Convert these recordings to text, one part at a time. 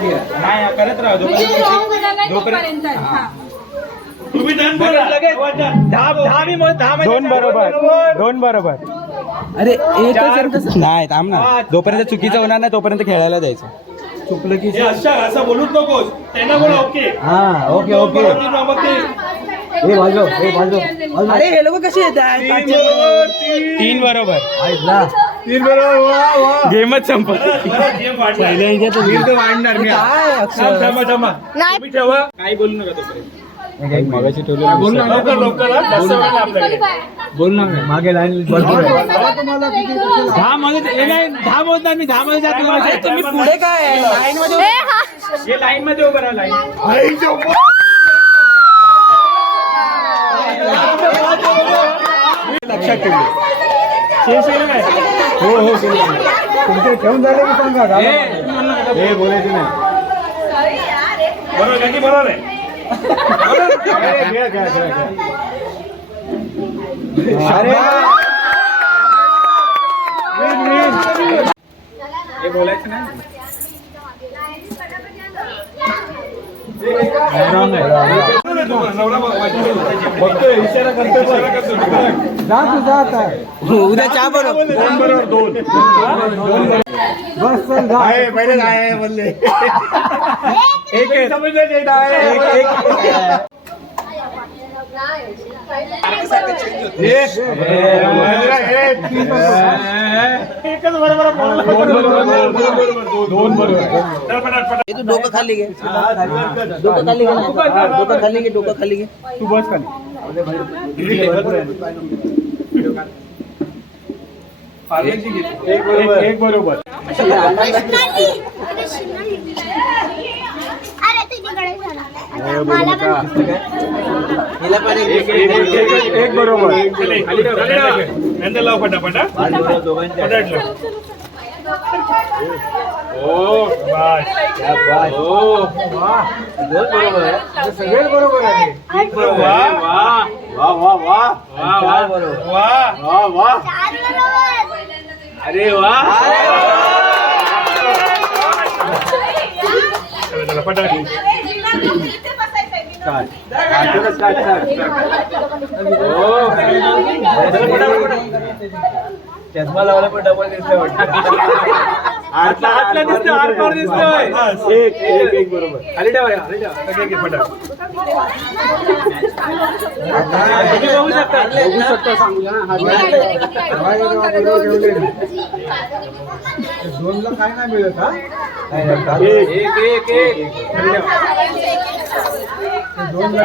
नाही करत राहा जोपर्यंत तुम्ही दोन बरोबर अरे एकच नाही थांब ना जोपर्यंत चुकीचं होणार नाही तोपर्यंत खेळायला जायचं चुकलं की असं बोलूच नकोस त्यांना बोला ओके हा ओके ओके अरे हे लोक कसे येतात 3 बरोबर गेमच संपत काय बोलू नका तोपर्यंत मगाशी बोल ना मागे लाईन दहा मोजणार मी 10 मध्ये जातो तुम्ही पुढे काय लाईन मध्ये लाईन मध्ये उभं राहा लाईन लक्षात ठेवले हो हो तुमचे ठेवून झाले की सांगा हे बोलायचं नाही बरोबर आहे बरोबर आहे अरे हे बोलायचं नाही उद्या चहा बरोबर 2 पहिले काय बोलले तू डोकं खाली घे डोकं खाली घे डोकं खाली घे डोकं खाली घे तू बस खाली एक बरोबर एक बरोबर लाव फटाफटा सगळे बरोबर आहे अरे वा चष्मा लावला पण डबल दिसतोय हातला दिसतोय हातवर दिसतोय एक बरोबर खाली ठेवा बघू शकता सांगू ना दोनला काय नाही मिळत हा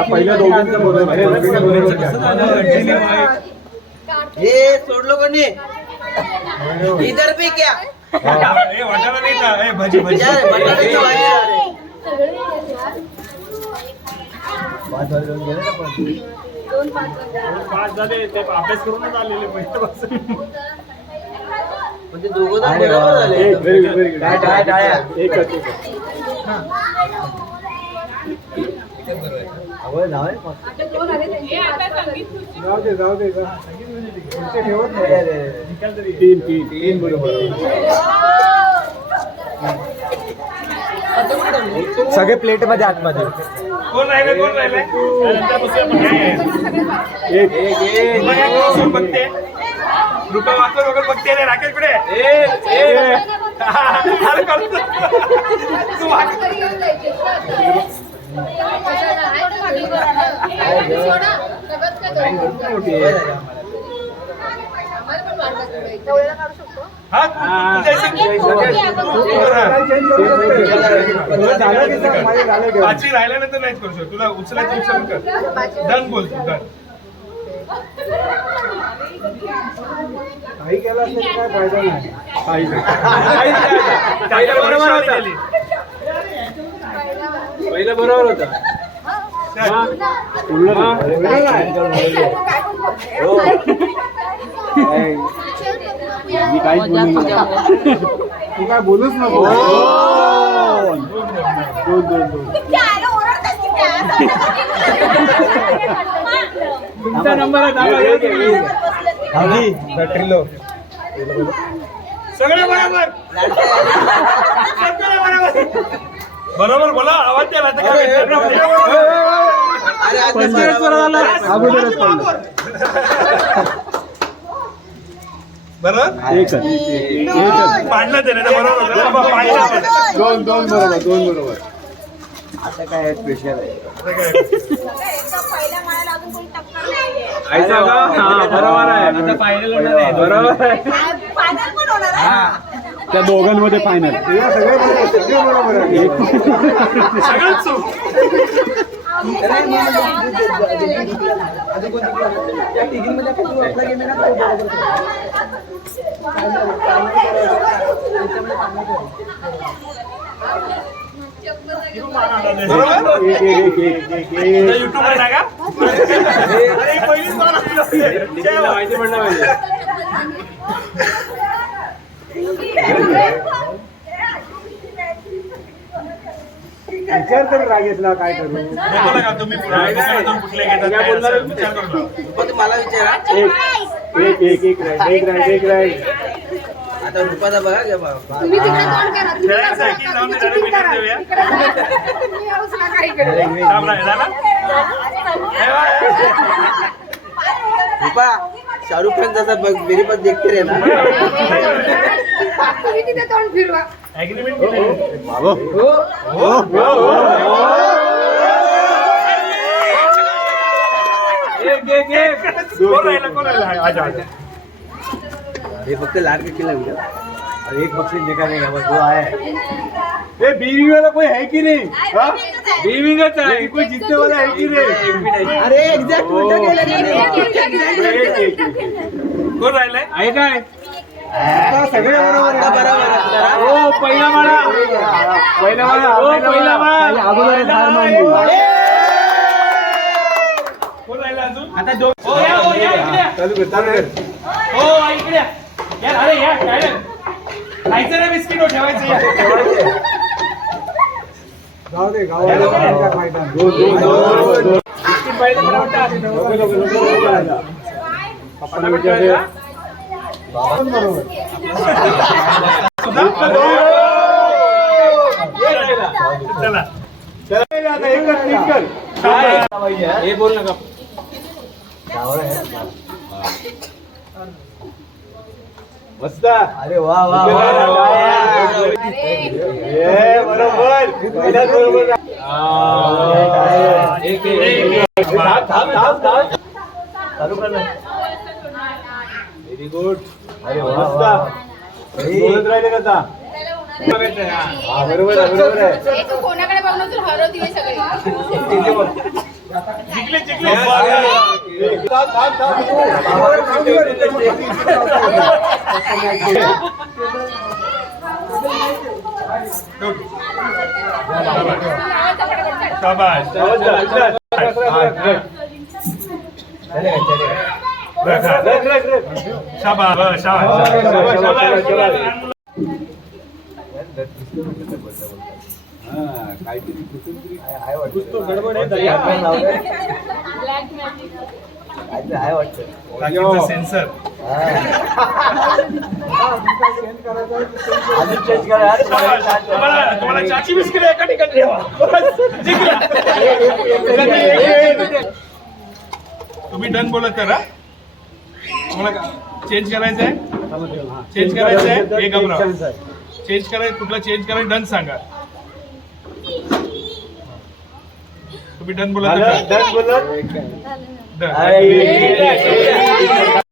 पहिल्या दोघांचं बरोबर हे सोडलो कोणी इधर भी क्या वाटायला नाही का भजी भजी पाच झाले ते अभ्यास करूनच आलेले पहिले म्हणजे दोघं बरोबर झाले जाऊ दे तीन बरोबर सगळे प्लेट मध्ये आतमध्ये कोण राहिले बघते रुपये वाचवर वगैरे बघते रे राकेश कुठे राहिल्यानंतर नाहीच करू शकतो तुला उचलायचं विचार कर डन बोल तू डन काही केला काय फायदा नाही पहिलं बरोबर होतं मी काहीच बोलू तू काय बोलूच नको तुमचा नंबर सगळे बरोबर सगळे बरोबर बरोबर बोला आवाज द्या नाही तर काय अरे आज अगोदरच पडलं. बरोबर एकच. पाडलं ते नाही तर बरोबर पाडलं दोन बरोबर. आता काय स्पेशल आहे पहिल्या माळ्याला अजून कोणी टक्कर नाहीये. बरोबर आहे. आता फायनल होणार आहे. बरोबर आहे. फायनल पण होणार आहे. त्या दोघांमध्ये फायनल. सगळे बरोबर आहे. सगळंच चूक बरोबर युट्यूब वर टाका अरे पहिलीच मान माहिती म्हणलं विचार तर रागेशला काय करू. तुम्ही कुठले घेतात विचार करू मला विचारा एक राईट. आता रुपाचा बघा गे बाबा. तुम्ही तिकडे तोंड करा. तुम्ही खेळायचं बसा. आहे की जाऊन तुमची दे, टीम करा. देऊया. इकडे. तुम्ही येऊच नका इकडे. रुपा शाहरुख खान जसा बघ मेरे पास देखते रहे ना. तुम्ही तिथे तोंड फिरवा. ऍग्रीमेंट केलं कोण राहिला आजा हे फक्त लाड केला एक बक्षीस देखा नहीं बस दो आए. बीवी वाला कोई है कि नहीं. बीवी का है कोई जीतने वाला है कि नहीं. अरे एक्झॅक्ट उलट कोण राहिलाय आहे काय. सगळे आता बरोबर आहे. हो पहिला माळा. अगोदर धार मांडली. कोण राहिला अजून आता दोन. चालू कर. हो इकडे या अरे या काय खायचं ना बिस्किट ठेवायचं जाऊ दे गावाला फायदा. दोन. बिस्किट पाहिजे मला वाटतं आपण विचारले. चला हे बोल नका. मस्त. अरे वा वा बरोबर. Very good. अरे वा. बोलत राहिले का. बरोबर आहे. एक कोणाकडे बघणं तर हरवती सगळी. जिंकले जिंकले शाबाश शाबाश गडबड आहे सेन्सर तुम्हाला चाची बिस्किट एका ठिकाणी ठेवा. तुम्ही डन बोलत करा. तुम्हाला चेंज करायचंय चेंज करायचंय हे घबरा. चेंज करायचं कुठला चेंज करायचं डन सांगा. तुम्ही डन बोलत डन बोलत. डन